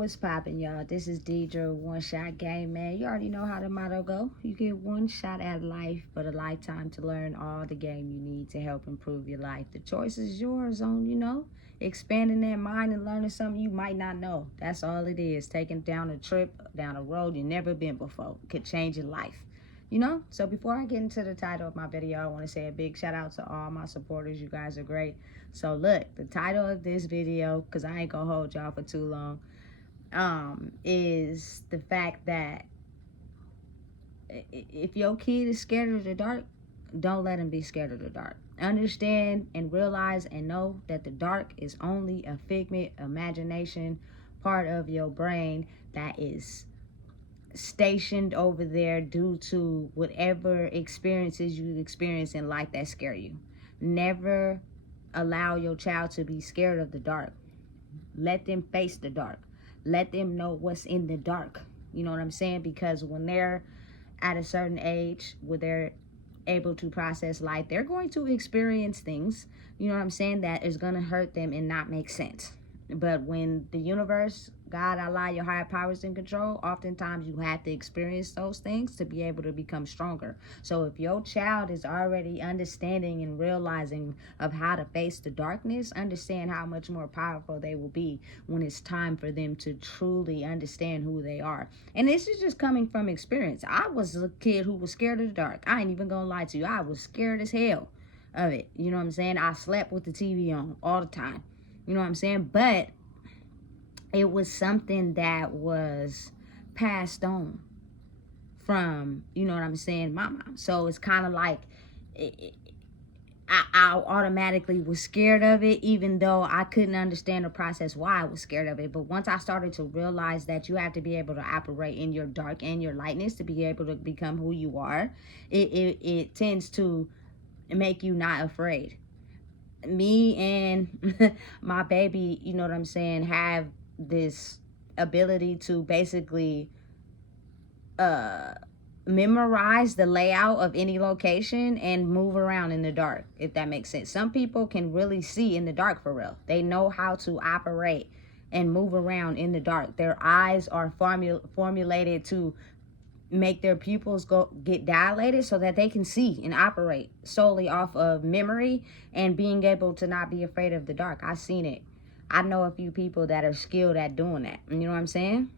What's poppin', y'all? This is Deidre, One Shot Game, man. You already know how the motto go. You get one shot at life, but a lifetime to learn all the game you need to help improve your life. The choice is yours on, expanding that mind and learning something you might not know. That's all it is. Taking down a trip, down a road you never been before. Could change your life. So before I get into the title of my video, I want to say a big shout out to all my supporters. You guys are great. So look, the title of this video, because I ain't gonna hold y'all for too long, is the fact that if your kid is scared of the dark, don't let him be scared of the dark. Understand and realize and know that the dark is only a figment, imagination, part of your brain that is stationed over there due to whatever experiences you experience in life that scare you. Never allow your child to be scared of the dark. Let them face the dark. Let them know what's in the dark. You know what I'm saying? Because when they're at a certain age where they're able to process life, they're going to experience things, you know what I'm saying, that is going to hurt them and not make sense. But when the universe, God, Allah, your higher powers in control, oftentimes you have to experience those things to be able to become stronger. So if your child is already understanding and realizing of how to face the darkness, understand how much more powerful they will be when it's time for them to truly understand who they are. And this is just coming from experience. I was a kid who was scared of the dark. I ain't even gonna lie to you. I was scared as hell of it. You know what I'm saying? I slept with the TV on all the time. You know what I'm saying? But it was something that was passed on from, you know what I'm saying, my mom. So it's kind of like I automatically was scared of it, even though I couldn't understand the process why I was scared of it. But once I started to realize that you have to be able to operate in your dark and your lightness to be able to become who you are, it tends to make you not afraid. Me and my baby, you know what I'm saying, have this ability to basically memorize the layout of any location and move around in the dark, if that makes sense. Some people can really see in the dark for real. They know how to operate and move around in the dark. Their eyes are formulated to make their pupils get dilated so that they can see and operate solely off of memory and being able to not be afraid of the dark. I've seen it. I know a few people that are skilled at doing that. You know what I'm saying?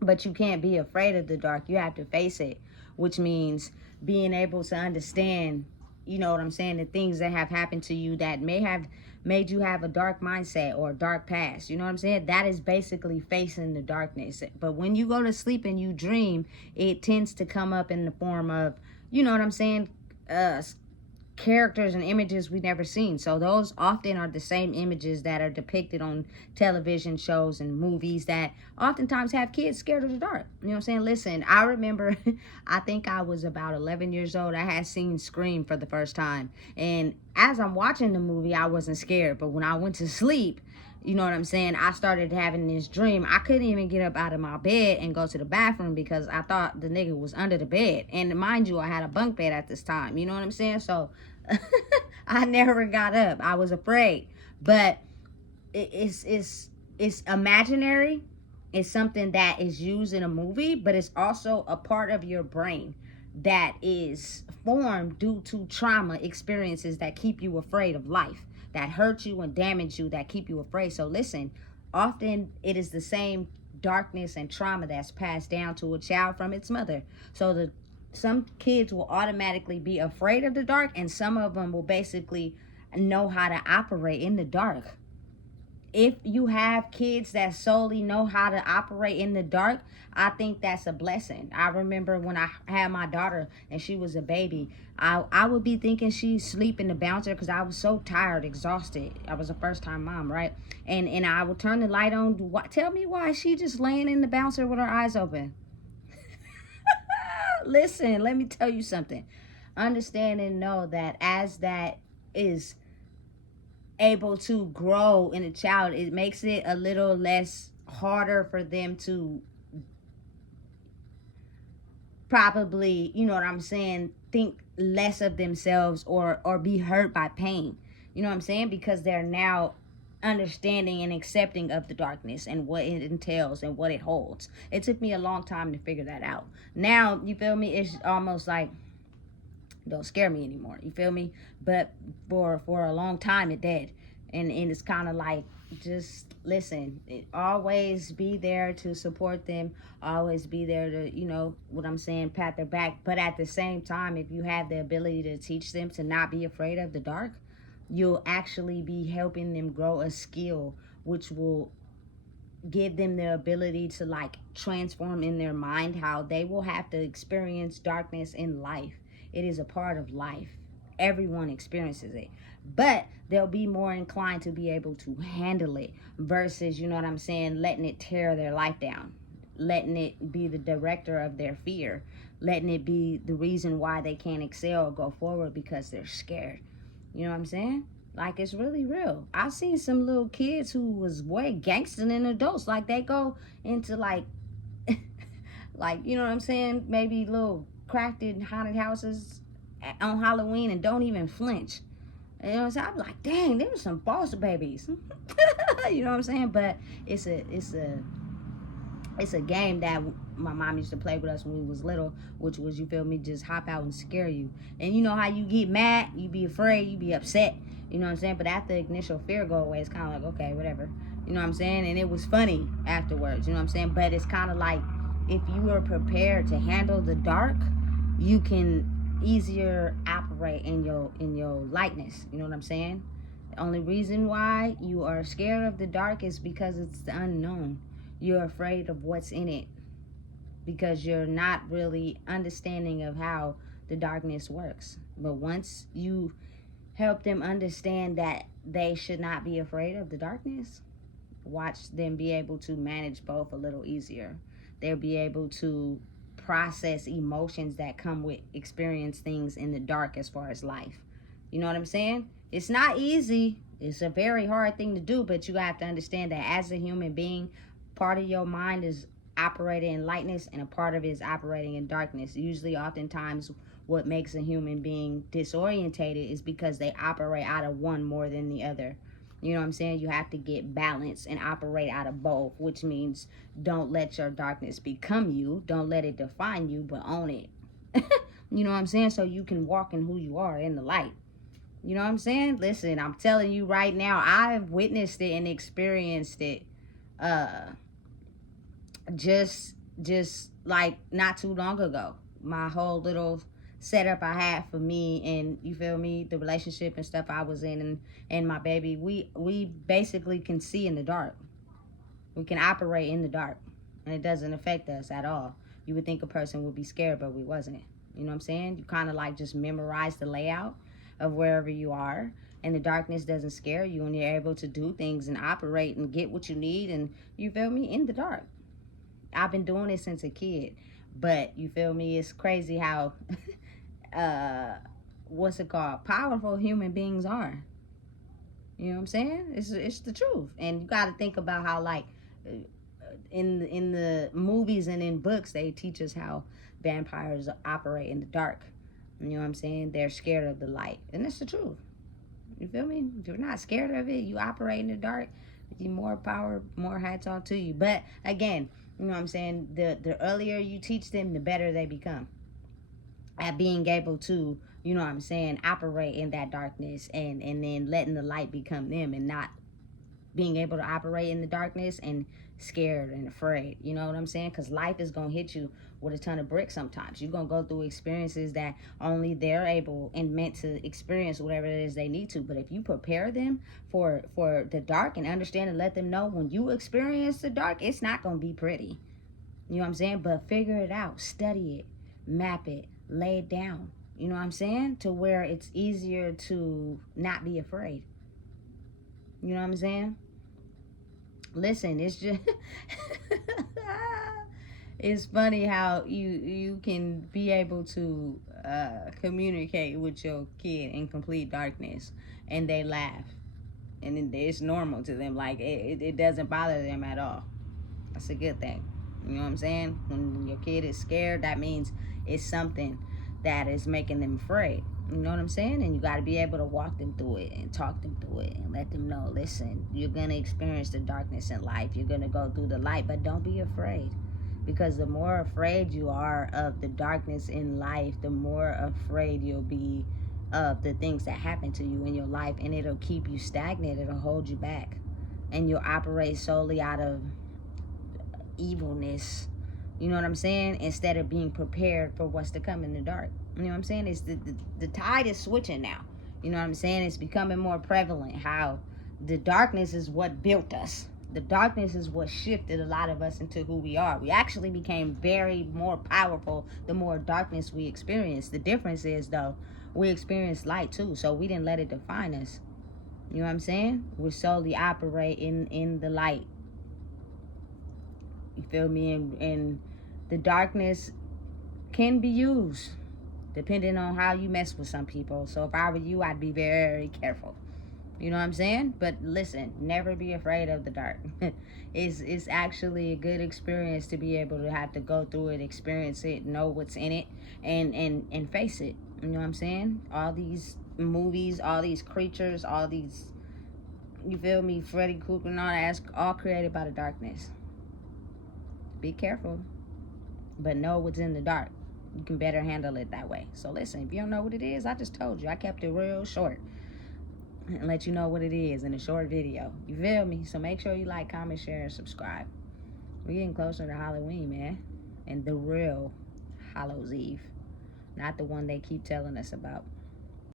But you can't be afraid of the dark. You have to face it, which means being able to understand, you know what I'm saying, the things that have happened to you that may have made you have a dark mindset or a dark past. You know what I'm saying? That is basically facing the darkness. But when you go to sleep and you dream, it tends to come up in the form of, you know what I'm saying, characters and images we've never seen. So those often are the same images that are depicted on television shows and movies that oftentimes have kids scared of the dark. You know what I'm saying? Listen, I remember, I think I was about 11 years old. I had seen Scream for the first time. And as I'm watching the movie, I wasn't scared. But when I went to sleep, you know what I'm saying, I started having this dream. I couldn't even get up out of my bed and go to the bathroom because I thought the nigga was under the bed. And mind you, I had a bunk bed at this time. You know what I'm saying? So I never got up. I was afraid. But it's imaginary. It's something that is used in a movie, but it's also a part of your brain that is formed due to trauma experiences that keep you afraid of life, that hurt you and damage you, that keep you afraid. So listen, often it is the same darkness and trauma that's passed down to a child from its mother. So some kids will automatically be afraid of the dark, and some of them will basically know how to operate in the dark. If you have kids that solely know how to operate in the dark, I think that's a blessing. I remember when I had my daughter and she was a baby, I would be thinking she's sleeping the bouncer because I was so tired, exhausted. I was a first-time mom, right? And I would turn the light on. Tell me why she just laying in the bouncer with her eyes open. Listen, let me tell you something. Understand and know that as that is able to grow in a child, it makes it a little less harder for them to probably, you know what I'm saying, think less of themselves or be hurt by pain. You know what I'm saying? Because they're now understanding and accepting of the darkness and what it entails and what it holds. It took me a long time to figure that out. Now, you feel me, it's almost like don't scare me anymore, you feel me? But for a long time it did. And it's kind of like, just listen, always be there to support them, always be there to, you know what I'm saying, pat their back. But at the same time, if you have the ability to teach them to not be afraid of the dark, you'll actually be helping them grow a skill which will give them the ability to like transform in their mind how they will have to experience darkness in life. It is a part of life. Everyone experiences it, but they'll be more inclined to be able to handle it versus, you know what I'm saying, letting it tear their life down, letting it be the director of their fear, letting it be the reason why they can't excel or go forward because they're scared. You know what I'm saying? Like, it's really real. I've seen some little kids who was way gangster than adults. Like, they go into like like, you know what I'm saying, maybe little cracked in haunted houses on Halloween and don't even flinch. You know what I'm saying? I'm like, dang, there were some boss babies. You know what I'm saying? But it's a game that my mom used to play with us when we was little, which was, you feel me, just hop out and scare you. And you know how you get mad, you be afraid, you be upset, you know what I'm saying? But after the initial fear go away, it's kind of like, okay, whatever, you know what I'm saying? And it was funny afterwards, you know what I'm saying? But it's kind of like, if you are prepared to handle the dark, you can easier operate in your lightness, you know what I'm saying? The only reason why you are scared of the dark is because it's the unknown. You're afraid of what's in it because you're not really understanding of how the darkness works. But once you help them understand that they should not be afraid of the darkness, watch them be able to manage both a little easier. They'll be able to process emotions that come with experience things in the dark as far as life. You know what I'm saying? It's not easy. It's a very hard thing to do, but you have to understand that as a human being, part of your mind is operating in lightness and a part of it is operating in darkness. Usually, oftentimes, what makes a human being disorientated is because they operate out of one more than the other. You know what I'm saying? You have to get balance and operate out of both, which means don't let your darkness become you. Don't let it define you, but own it. You know what I'm saying? So you can walk in who you are in the light. You know what I'm saying? Listen, I'm telling you right now, I've witnessed it and experienced it just like not too long ago. My whole little setup I had for me, and you feel me, the relationship and stuff I was in, and my baby, we basically can see in the dark. We can operate in the dark, and it doesn't affect us at all. You would think a person would be scared, but we wasn't. You know what I'm saying? You kind of like just memorize the layout of wherever you are, and the darkness doesn't scare you, and you're able to do things and operate and get what you need, and you feel me, in the dark. I've been doing it since a kid, but you feel me, it's crazy how what's it called, powerful human beings are. You know what I'm saying? It's the truth. And you got to think about how, like, in the movies and in books, they teach us how vampires operate in the dark. You know what I'm saying? They're scared of the light, and it's the truth. You feel me? If you're not scared of it, you operate in the dark, you more power, more hats off to you. But again, you know what I'm saying, the earlier you teach them, the better they become at being able to, you know what I'm saying, operate in that darkness, and then letting the light become them, and not being able to operate in the darkness and scared and afraid. You know what I'm saying? Because life is going to hit you with a ton of bricks sometimes. You're going to go through experiences that only they're able and meant to experience whatever it is they need to. But if you prepare them for the dark and understand and let them know when you experience the dark, it's not going to be pretty. You know what I'm saying? But figure it out. Study it. Map it. Lay it down. You know what I'm saying? To where it's easier to not be afraid. You know what I'm saying? Listen, it's just it's funny how you can be able to communicate with your kid in complete darkness, and they laugh, and it's normal to them. Like, it doesn't bother them at all. That's a good thing. You know what I'm saying? When your kid is scared, that means it's something that is making them afraid. You know what I'm saying? And you got to be able to walk them through it and talk them through it and let them know, listen, you're going to experience the darkness in life. You're going to go through the light, but don't be afraid. Because the more afraid you are of the darkness in life, the more afraid you'll be of the things that happen to you in your life. And it'll keep you stagnant. It'll hold you back. And you'll operate solely out of evilness. You know what I'm saying? Instead of being prepared for what's to come in the dark. You know what I'm saying? It's the tide is switching now. You know what I'm saying? It's becoming more prevalent how the darkness is what built us. The darkness is what shifted a lot of us into who we are. We actually became very more powerful the more darkness we experienced. The difference is, though, we experienced light too, so we didn't let it define us. You know what I'm saying? We solely operate in the light. You feel me? And the darkness can be used depending on how you mess with some people. So if I were you, I'd be very careful. You know what I'm saying? But listen, never be afraid of the dark. It's actually a good experience to be able to have to go through it, experience it, know what's in it, and face it. You know what I'm saying? All these movies, all these creatures, all these, you feel me, Freddy Krueger and all that, that's all created by the darkness. Be careful, but know what's in the dark. You can better handle it that way. So listen, if you don't know what it is, I just told you. I kept it real short and let you know what it is in a short video. You feel me? So make sure you like, comment, share, and subscribe. We're getting closer to Halloween, man. And the real Hallows Eve. Not the one they keep telling us about.